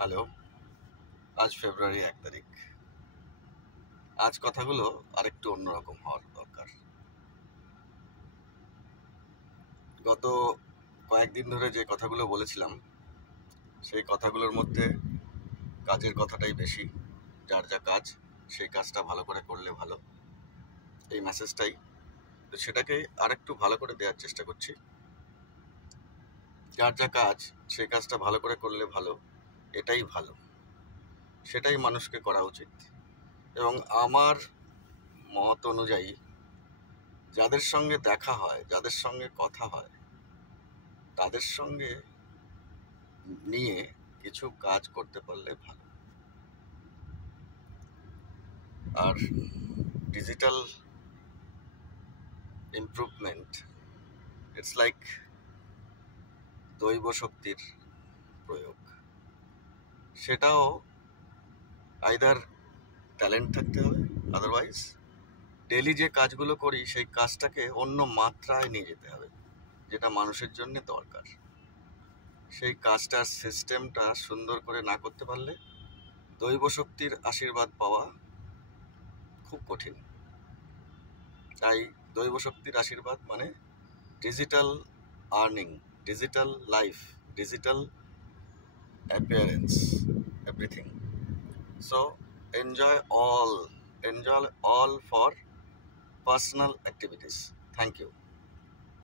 Hello, আজ ফেব্রুয়ারি 1 তারিখ। আজ কথাগুলো আরেকটু অন্যরকম হওয়ার দরকার। গত কয়েকদিন ধরে যে কথাগুলো বলেছিলাম সেই কথাগুলোর মধ্যে কাজের কথাটাই বেশি। যার যা কাজ সেই কাজটা ভালো করে করলে ভালো, এই মেসেজটাই। তো সেটাকে আরেকটু ভালো করে দেওয়ার চেষ্টা করছি। যার যা কাজ সেই কাজটা ভালো করে করলে ভালো, এটাই ভালো, সেটাই মানুষকে করা উচিত। এবং আমার মত অনুযায়ী যাদের সঙ্গে দেখা হয়, যাদের সঙ্গে কথা হয়, তাদের সঙ্গে নিয়ে কিছু কাজ করতে পারলে ভালো। আর ডিজিটাল ইমপ্রুভমেন্ট, ইটস লাইক দৈব শক্তির প্রয়োগ। সেটাও আইদার ট্যালেন্ট থাকতে হবে, আদারওয়াইজ ডেলি যে কাজগুলো করি সেই কাজটাকে অন্য মাত্রায় নিয়ে যেতে হবে, যেটা মানুষের জন্য দরকার। সেই কাজটার সিস্টেমটা সুন্দর করে না করতে পারলে দৈব শক্তির আশীর্বাদ পাওয়া খুব কঠিন। তাই দৈব শক্তির আশীর্বাদ মানে digital earning, digital life, digital appearance, everything. So enjoy all for personal activities. Thank you.